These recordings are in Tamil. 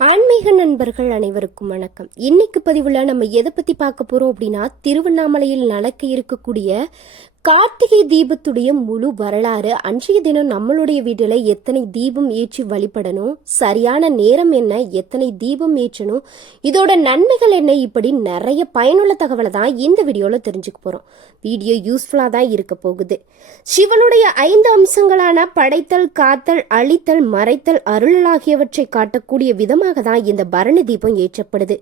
ஆன்மீக நண்பர்கள் அனைவருக்கும் வணக்கம். இன்னைக்கு பதிவுல நம்ம எதை பத்தி பார்க்க போறோம் அப்படின்னா, திருவண்ணாமலையில் நடக்க இருக்கக்கூடிய கார்த்திகை தீபத்துடைய முழு வரலாறு. அன்றைய தினம் நம்மளுடைய வீட்டில் எத்தனை தீபம் ஏற்றி வழிபடணும், சரியான நேரம் என்ன, எத்தனை தீபம் ஏற்றணும், இதோட நன்மைகள் என்ன, இப்படி நிறைய பயனுள்ள தகவலை தான் இந்த வீடியோவில் தெரிஞ்சுக்க போகிறோம். வீடியோ யூஸ்ஃபுல்லாக தான் இருக்க போகுது. சிவனுடைய 5 அம்சங்களான படைத்தல், காத்தல், அழித்தல், மறைத்தல், அருள் ஆகியவற்றை காட்டக்கூடிய விதமாக தான் இந்த பரணி தீபம் ஏற்றப்படுது.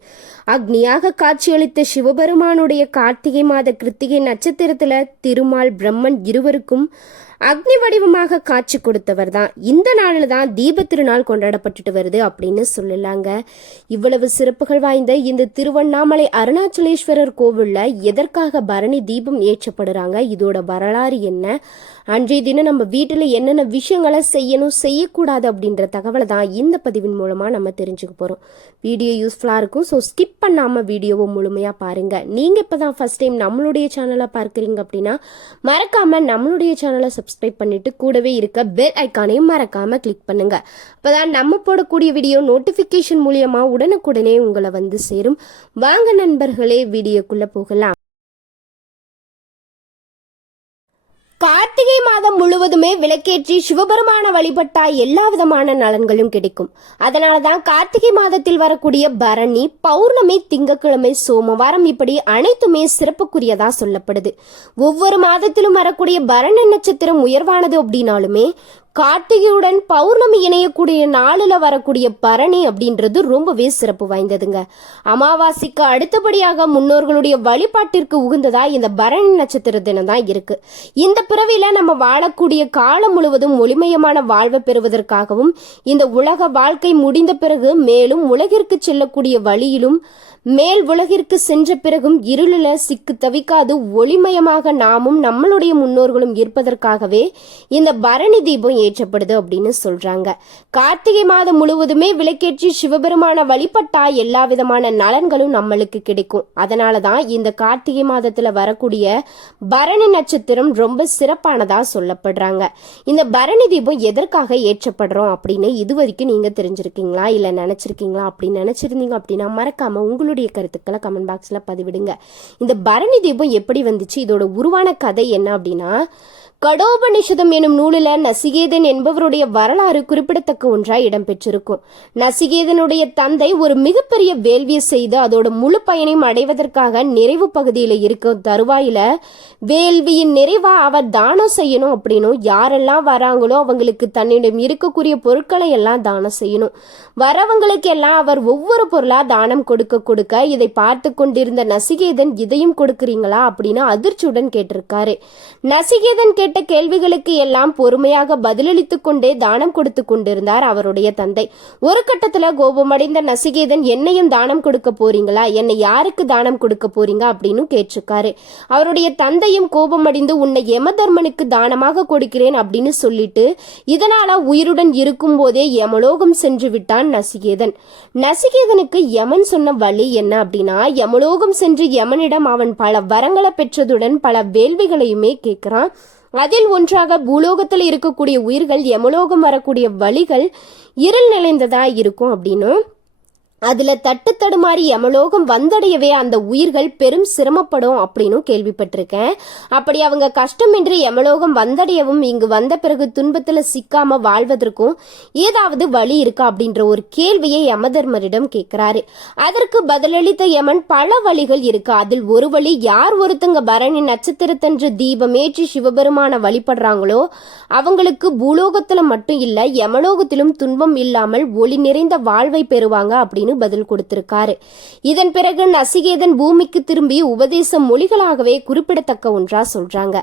அக்னியாக காட்சியளித்த சிவபெருமானுடைய கார்த்திகை மாத கிருத்திகை நட்சத்திரத்துல திருமால் பிரம்மன் இருவருக்கும் அக்னி வடிவமாக காட்சி கொடுத்தவர் தான். இந்த நாளில் தான் தீப திருநாள் கொண்டாடப்பட்டுட்டு வருது அப்படின்னு சொல்லலாங்க. இவ்வளவு சிறப்புகள் வாய்ந்த இந்த திருவண்ணாமலை அருணாச்சலேஸ்வரர் கோவில்ல எதற்காக பரணி தீபம் ஏற்றப்படுறாங்க, இதோட வரலாறு என்ன, அன்றைய தினம் நம்ம வீட்டில் என்னென்ன விஷயங்களை செய்யணும் செய்யக்கூடாது அப்படின்ற தகவலை தான் இந்த பதிவின் மூலமாக நம்ம தெரிஞ்சுக்க போகிறோம். வீடியோ யூஸ்ஃபுல்லாக இருக்கும். ஸோ ஸ்கிப் பண்ணாமல் வீடியோவை முழுமையாக பாருங்கள். நீங்கள் இப்போ தான் ஃபஸ்ட் டைம் நம்மளுடைய சேனலை பார்க்குறீங்க அப்படின்னா மறக்காமல் நம்மளுடைய சேனலை சப்ஸ்கிரைப் பண்ணிவிட்டு கூடவே இருக்க பெல் ஐக்கானையும் மறக்காமல் கிளிக் பண்ணுங்கள். அப்போ தான் நம்ம போடக்கூடிய வீடியோ நோட்டிஃபிகேஷன் மூலியமாக உடனுக்குடனே உங்களை வந்து சேரும். வாங்க நண்பர்களே, வீடியோக்குள்ளே போகலாம். கார்த்திகை மாதம் முழுவதுமே விளக்கேற்றி சிவபெருமான வழிபட்டா எல்லா விதமான நலன்களும் கிடைக்கும். அதனாலதான் கார்த்திகை மாதத்தில் வரக்கூடிய பரணி, பௌர்ணமி, திங்கட்கிழமை, சோமவாரம் இப்படி அனைத்துமே சிறப்புக்குரியதா சொல்லப்படுது. ஒவ்வொரு மாதத்திலும் வரக்கூடிய பரணி நட்சத்திரம் உயர்வானது அப்படின்னாலுமே கார்த்திகையுடன் பௌர்ணமி இணையக்கூடிய நாளில் வரக்கூடிய பரணி அப்படின்றது ரொம்பவே சிறப்பு வாய்ந்ததுங்க. அமாவாசைக்கு அடுத்தபடியாக முன்னோர்களுடைய வழிபாட்டிற்கு உகந்ததா இந்த பரணி நட்சத்திர தினம் தான் இருக்கு. இந்த பிறவில நம்ம வாழக்கூடிய காலம் முழுவதும் ஒளிமயமான வாழ்வை பெறுவதற்காகவும், இந்த உலக வாழ்க்கை முடிந்த பிறகு மேலும் உலகிற்கு செல்லக்கூடிய வழியிலும், மேல் உலகிற்கு சென்ற பிறகும் இருளில சிக்கு தவிக்காது ஒளிமயமாக நாமும் நம்மளுடைய முன்னோர்களும் இருப்பதற்காகவே இந்த பரணி தீபம் ஏற்றப்படுது அப்படின்னு சொல்றாங்க. கார்த்திகை மாதம் முழுவதுமே விளக்கேற்றி சிவபெருமான வழிபட்டா எல்லா விதமான நலன்களும் நம்மளுக்கு கிடைக்கும். அதனாலதான் இந்த கார்த்திகை மாதத்துல வரக்கூடிய பரணி நட்சத்திரம் ரொம்ப சிறப்பானதா சொல்லப்படுறாங்க. இந்த பரணி தீபம் எதற்காக ஏற்றப்படுறோம் அப்படின்னு இதுவரைக்கும் நீங்க தெரிஞ்சிருக்கீங்களா, இல்ல நினைச்சிருக்கீங்களா? அப்படின்னு நினைச்சிருந்தீங்க அப்படின்னா மறக்காம உங்களுடைய கருத்துக்களை கமெண்ட் பாக்ஸ்ல பதிவிடுங்க. இந்த பரணி தீபம் எப்படி வந்துச்சு, இதோட உருவான கதை என்ன அப்படின்னா, கடோபநிஷதம் எனும் நூலில் நசிகேதன் என்பவருடைய வரலாறு குறிப்பிடத்தக்க ஒன்றாய் இடம்பெற்றிருக்கும். நசிகேதனுடைய தந்தை ஒரு மிகப்பெரிய வேள்வியை செய்து அதோட முழு பயனையும் அடைவதற்காக நிறைவு பகுதியில் இருக்கும் தருவாயில வேள்வியின் நிறைவா அவர் தானம் செய்யணும் அப்படின்னும், யாரெல்லாம் வராங்களோ அவங்களுக்கு தன்னிடம் இருக்கக்கூடிய பொருட்களை எல்லாம் தானம் செய்யணும். வரவங்களுக்கு எல்லாம் அவர் ஒவ்வொரு பொருளா தானம் கொடுக்க இதை பார்த்து கொண்டிருந்த நசிகேதன், இதையும் கொடுக்குறீங்களா அப்படின்னு அதிர்ச்சியுடன் கேட்டிருக்காரு. நசிகேதன் கேட்ட கேள்விகளுக்கு எல்லாம் பொறுமையாக பதிலளித்துக் கொண்டே தானம் கொடுத்து கொண்டிருந்தார் அவருடைய தந்தை. ஒரு கட்டத்துல கோபமடைந்த நசிகேதன், என்னையும் தானம் கொடுக்க போறீங்களா, என்னை யாருக்கு தானம் கொடுக்க போறீங்க அப்படின்னு கேட்டிருக்காரு. அவருடைய தந்தையும் கோபமடைந்து, உன்னை யமதர்மனுக்கு தானமாக கொடுக்கிறேன் அப்படின்னு சொல்லிட்டு இதனால உயிருடன் இருக்கும் போதே யமலோகம் சென்று விட்டான் நசிகேதன். நசிகேதனுக்கு யமன் சொன்ன வழி என்ன அப்படின்னா, யமலோகம் சென்று யமனிடம் அவன் பல வரங்களை பெற்றதுடன் பல வேள்விகளையுமே கேட்கிறான். அதில் ஒன்றாக பூலோகத்தில் இருக்கக்கூடிய உயிர்கள் யமலோகம் வரக்கூடிய வழிகள் இருள் நிறைந்ததா இருக்கும் அப்படின்னு, அதுல தட்டு தடுமாறி யமலோகம் வந்தடையவே அந்த உயிர்கள் பெரும் சிரமப்படும் அப்படின்னு கேள்விப்பட்டிருக்கேன். அப்படி அவங்க கஷ்டமின்றி யமலோகம் வந்தடையவும், இங்கு வந்த பிறகு துன்பத்துல சிக்காம வாழ்வதற்கும் ஏதாவது வழி இருக்கா அப்படின்ற ஒரு கேள்வியை யமதர்மரிடம் கேட்கிறாரு. அதற்கு பதிலளித்த யமன், பல வழிகள் இருக்கு. அதில் ஒரு வழி, யார் ஒருத்தங்க பரணி நட்சத்திரத்தன்று தீபம் ஏற்றி சிவபெருமான வழிபடுறாங்களோ அவங்களுக்கு பூலோகத்துல மட்டும் இல்ல யமலோகத்திலும் துன்பம் இல்லாமல் ஒளி நிறைந்த வாழ்வை பெறுவாங்க அப்படின்னு பதில் கொடுத்திருக்காரு. இதன் பிறகு நசிகேதன் பூமிக்கு திரும்பி உபதேச மொழிகளாகவே குறிப்பிடத்தக்க ஒன்றா சொல்றாங்க.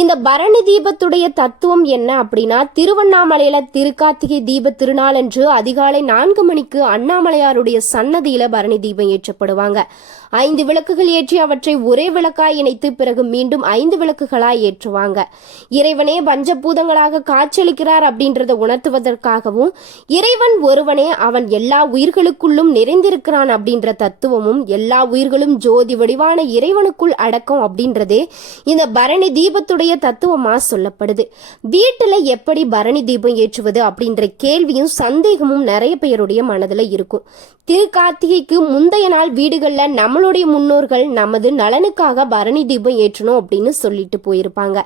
இந்த பரணி தீபத்துடைய தத்துவம் என்ன அப்படின்னா, திருவண்ணாமலையில திருக்கார்த்திகை தீப திருநாள் அன்று அதிகாலை 4 மணிக்கு அண்ணாமலையாருடைய சன்னதியில பரணி தீபம் ஏற்றப்படுவாங்க. 5 விளக்குகள் ஏற்றி அவற்றை ஒரே விளக்காய் இணைத்து பிறகு மீண்டும் 5 விளக்குகளாய் ஏற்றுவாங்க. இறைவனே பஞ்சபூதங்களாக காட்சியளிக்கிறார் அப்படின்றத உணர்த்துவதற்காகவும், இறைவன் ஒருவனே, அவன் எல்லா உயிர்களுக்குள்ளும் அனைத்திலும் நிறைந்திருக்கிறான் அப்படின்ற தத்துவமும் எல்லா உயிர்களும் ஜோதி வடிவான இறைவனுக்குள் அடக்கம் அப்படின்றதே இந்த பரணி தீபத்துடைய தத்துவமா சொல்லப்படுது. வீட்டுல எப்படி பரணி தீபம் ஏற்றுவது அப்படின்ற கேள்வியும் சந்தேகமும் நிறைய பேருடைய மனதுல இருக்கும். திருக்கார்த்திகைக்கு முந்தைய நாள் வீடுகள்ல நம்மளுடைய முன்னோர்கள் நமது நலனுக்காக பரணி தீபம் ஏற்றணும் அப்படின்னு சொல்லிட்டு போயிருப்பாங்க.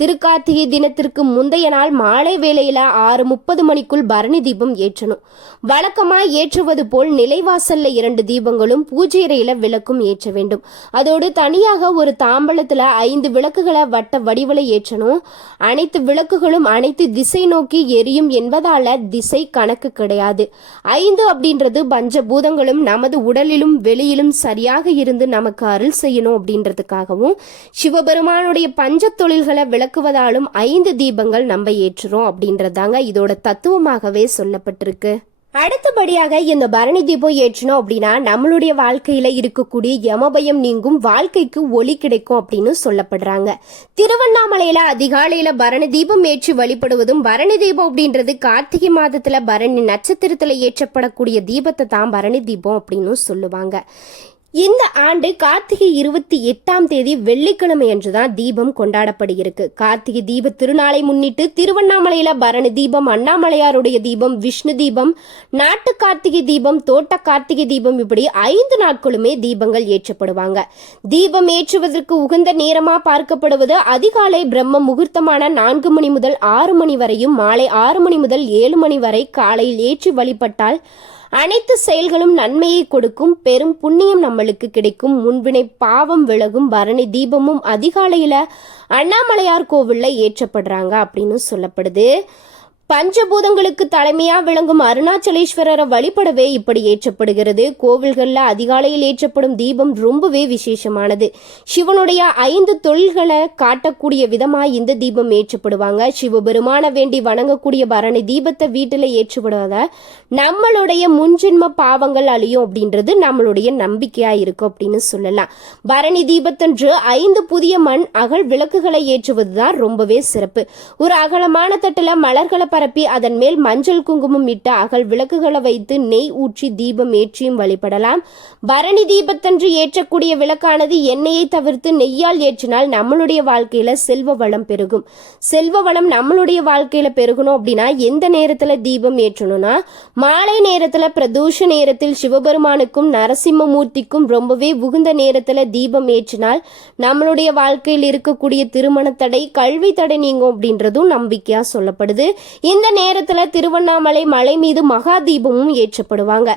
திருக்கார்த்திகை தினத்திற்கு முந்தைய நாள் மாலை வேளையில 6:30 மணிக்குள் பரணி தீபம் ஏற்றணும். வழக்கமா ஏற்றுவது போல் நிலைவாசல்ல 2 தீபங்களும் பூஜை அறையில விளக்கும் ஏற்ற வேண்டும். அதோடு தனியாக ஒரு தாம்பலத்துல 5 விளக்குகளை வட்ட வடிவலை ஏற்றணும். அனைத்து விளக்குகளும் அனைத்து திசை நோக்கி எரியும் என்பதால திசை கணக்கு கிடையாது. 5 அப்படின்றது பஞ்சபூதங்களும் நமது உடலிலும் வெளியிலும் சரியாக இருந்து நமக்கு அருள் செய்யணும் அப்படின்றதுக்காகவும் சிவபெருமானுடைய பஞ்ச தொழில்களை விளக்குவதாலும் 5 தீபங்கள் நம்ம ஏற்றுறோம் அப்படின்றதாங்க இதோட தத்துவமாகவே சொல்லப்பட்டிருக்கு. அடுத்தபடியாக இந்த பரணி தீபம் ஏற்றணும் அப்படின்னா நம்மளுடைய வாழ்க்கையில இருக்கக்கூடிய யமபயம் நீங்கும், வாழ்க்கைக்கு ஒளி கிடைக்கும் அப்படின்னு சொல்லப்படுறாங்க. திருவண்ணாமலையில அதிகாலையில பரணி தீபம் ஏற்றி வழிபடுவதும், பரணி தீபம் அப்படின்றது கார்த்திகை மாதத்துல பரணி நட்சத்திரத்துல ஏற்றப்படக்கூடிய தீபத்தை தான் பரணி தீபம் அப்படின்னு சொல்லுவாங்க. இந்த ஆண்டு கார்த்திகை 28ஆம் தேதி வெள்ளிக்கிழமை அன்றுதான் தீபம் கொண்டாடப்படுகிறது. கார்த்திகை தீப திருநாளை முன்னிட்டு திருவண்ணாமலையில பரணி தீபம், அண்ணாமலையாருடைய தீபம், விஷ்ணு தீபம், நாட்டு கார்த்திகை தீபம், தோட்ட கார்த்திகை தீபம், இப்படி 5 நாட்களுமே தீபங்கள் ஏற்றப்படுவாங்க. தீபம் ஏற்றுவதற்கு உகந்த நேரமா பார்க்கப்படுவது அதிகாலை பிரம்ம முகூர்த்தமான 4 மணி முதல் 6 மணி வரையும், மாலை 6 மணி முதல் 7 மணி வரை காலையில் ஏற்றி வழிபட்டால் அனைத்து செயல்களும் நன்மையை கொடுக்கும், பெரும் புண்ணியம் நம்மளுக்கு கிடைக்கும், முன்வினை பாவம் விலகும். பரணி தீபமும் அதிகாலையில அண்ணாமலையார் கோவில்ல ஏற்றப்படுறாங்க அப்படின்னு சொல்லப்படுது. பஞ்சபூதங்களுக்கு தலைமையா விளங்கும் அருணாச்சலேஸ்வரரை வழிபடவே இப்படி ஏற்றப்படுகிறது. கோவில்கள்ல அதிகாலையில் ஏற்றப்படும் தீபம் ரொம்பவே விசேஷமானது. சிவனுடைய 5 தொழில்களை காட்டக்கூடிய விதமா இந்த தீபம் ஏற்றப்படுவாங்க. சிவபெருமான வேண்டி வணங்கக்கூடிய பரணி தீபத்தை வீட்டுல ஏற்றுப்படுவத நம்மளுடைய முன்ஜென்ம பாவங்கள் அழியும் அப்படின்றது நம்மளுடைய நம்பிக்கையா இருக்கும் அப்படின்னு சொல்லலாம். பரணி தீபத்தன்று 5 புதிய மண் அகல் விளக்குகளை ஏற்றுவதுதான் ரொம்பவே சிறப்பு. ஒரு அகலமான தட்டுல மலர்களை பரப்பி அதன் மேல் மஞ்சள் குங்குமம் இட்டு அகல் விளக்குகளை வைத்து நெய் ஊற்றி தீபம் ஏற்றியும் வழிபடலாம். பரணி தீபத்தன்று ஏற்றக்கூடிய விளக்கானது எண்ணெயை தவிர்த்து நெய்யால் ஏற்றினால் நம்மளுடைய வாழ்க்கையில செல்வ வளம் பெருகும். செல்வ வளம் நம்மளுடைய வாழ்க்கையில பெருகணும் அப்படின்னா எந்த நேரத்துல தீபம் ஏற்றணும்னா மாலை நேரத்துல, பிரதோஷ நேரத்தில் சிவபெருமானுக்கும் நரசிம்மமூர்த்திக்கும் ரொம்பவே உகுந்த நேரத்துல தீபம் ஏற்றினால் நம்மளுடைய வாழ்க்கையில் இருக்கக்கூடிய திருமண தடை, கல்வி தடை நீங்கும் அப்படின்றதும் நம்பிக்கையா சொல்லப்படுது. இந்த நேரத்துல திருவண்ணாமலை மலை மீது மகா தீபமும் ஏற்றப்படுவாங்க.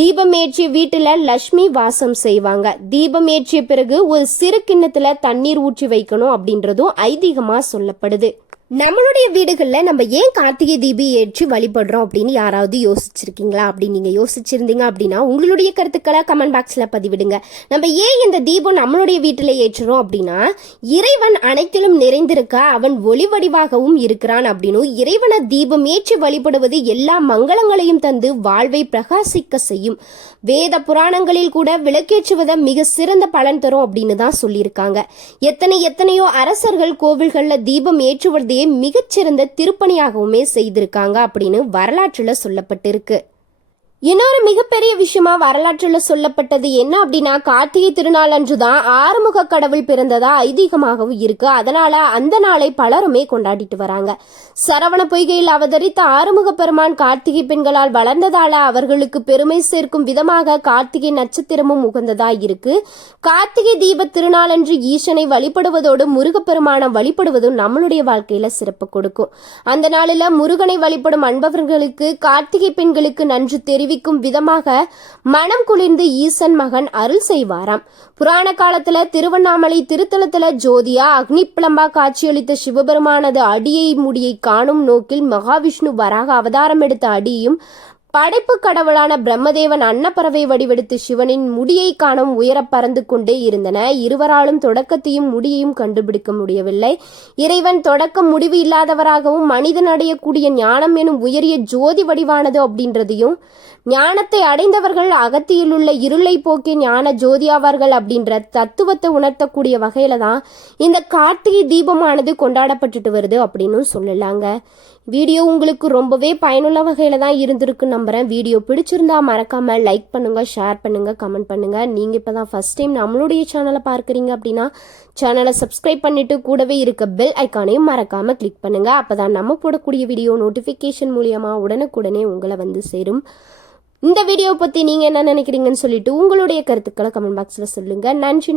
தீபம் ஏற்றிய வீட்டுல லட்சுமி வாசம் செய்வாங்க. தீபம் ஏற்றிய பிறகு ஒரு சிறு கிண்ணத்துல தண்ணீர் ஊற்றி வைக்கணும் அப்படின்றதும் ஐதீகமா சொல்லப்படுது. நம்மளுடைய வீடுகளில் நம்ம ஏன் கார்த்திகை தீபம் ஏற்றி வழிபடுறோம் அப்படின்னு யாராவது யோசிச்சிருக்கீங்களா? அப்படி நீங்கள் யோசிச்சிருந்தீங்க அப்படின்னா உங்களுடைய கருத்துக்களை கமெண்ட் பாக்ஸில் பதிவிடுங்க. நம்ம ஏன் இந்த தீபம் நம்மளுடைய வீட்டில் ஏற்றுறோம் அப்படின்னா இறைவன் அனைத்திலும் நிறைந்திருக்க அவன் ஒளி வடிவாகவும் இருக்கிறான் அப்படின்னும், இறைவனை தீபம் ஏற்றி வழிபடுவது எல்லா மங்களங்களையும் தந்து வாழ்வை பிரகாசிக்க செய்யும். வேத புராணங்களில் கூட விளக்கேற்றுவதை மிக சிறந்த பலன் தரும் அப்படின்னு தான் சொல்லியிருக்காங்க. எத்தனையோ அரசர்கள் கோவில்களில் தீபம் ஏற்றுவதே மிகச்சிறந்த திருப்பணியாகவுமே செய்திருக்காங்க அப்படின்னு வரலாற்றுல சொல்லப்பட்டிருக்கு. இன்னொரு மிகப்பெரிய விஷயமா வரலாற்றுல சொல்லப்பட்டது என்ன அப்படின்னா கார்த்திகை திருநாள் அன்றுதான் ஆறுமுக கடவுள் பிறந்ததா ஐதீகமாகவும் இருக்கு. அதனால அந்த நாளை பலருமே கொண்டாடிட்டு வராங்க. சரவண பொய்கையில் அவதரித்த ஆறுமுக பெருமான் கார்த்திகை பெண்களால் வளர்ந்ததால அவர்களுக்கு பெருமை சேர்க்கும் விதமாக கார்த்திகை நட்சத்திரமும் உகந்ததா இருக்கு. கார்த்திகை தீப திருநாள் அன்று ஈசனை வழிபடுவதோடு முருகப்பெருமானை வழிபடுவதும் நம்மளுடைய வாழ்க்கையில சிறப்பு கொடுக்கும். அந்த நாளில முருகனை வழிபடும் அன்பவர்களுக்கு கார்த்திகை பெண்களுக்கு நன்றி தெரிவிக்கும் விதமாக மனம் குளிர்ந்து ஈசன் மகன் அருள் செய்வாராம். புராண காலத்துல திருவண்ணாமலை திருத்தலத்துல ஜோதியா அக்னிப்பிளம்பா காட்சியளித்த சிவபெருமானது அடியை முடியை காணும் நோக்கில் மகாவிஷ்ணு வராக அவதாரம் எடுத்த அடியும் படைப்பு கடவுளான பிரம்மதேவன் அன்னப்பறவை வடிவெடுத்து சிவனின் முடியை காணும் உயர பறந்து கொண்டே இருந்தன. இருவராலும் தொடக்கத்தையும் முடியையும் கண்டுபிடிக்க முடியவில்லை. இறைவன் தொடக்கம் முடிவு இல்லாதவராகவும் மனிதன் அடையக்கூடிய ஞானம் எனும் உயரிய ஜோதி வடிவானது அப்படின்றதையும் ஞானத்தை அடைந்தவர்கள் அகத்தியில் உள்ள இருளை போக்கி ஞான ஜோதியாவார்கள் அப்படின்ற தத்துவத்தை உணர்த்தக்கூடிய வகையில தான் இந்த கார்த்திகை தீபமானது கொண்டாடப்பட்டுட்டு வருது அப்படின்னு சொல்லலாங்க. வீடியோ உங்களுக்கு ரொம்பவே பயனுள்ள வகையில தான் இருந்திருக்கு நம்புறேன். வீடியோ பிடிச்சிருந்தா மறக்காம லைக் பண்ணுங்க, ஷேர் பண்ணுங்க, கமெண்ட் பண்ணுங்க. நீங்க இப்பதான் ஃபர்ஸ்ட் டைம் நம்மளுடைய சேனலை பார்க்குறீங்க அப்படின்னா சேனலை சப்ஸ்கிரைப் பண்ணிட்டு கூடவே இருக்க பெல் ஐக்கானையும் மறக்காம கிளிக் பண்ணுங்க. அப்பதான் நம்ம போடக்கூடிய வீடியோ நோட்டிஃபிகேஷன் மூலியமா உடனுக்குடனே உங்களை வந்து சேரும். இந்த வீடியோ பத்தி நீங்க என்ன நினைக்கிறீங்கன்னு சொல்லிட்டு உங்களுடைய கருத்துக்களை கமெண்ட் பாக்ஸ்ல சொல்லுங்க. நன்றி.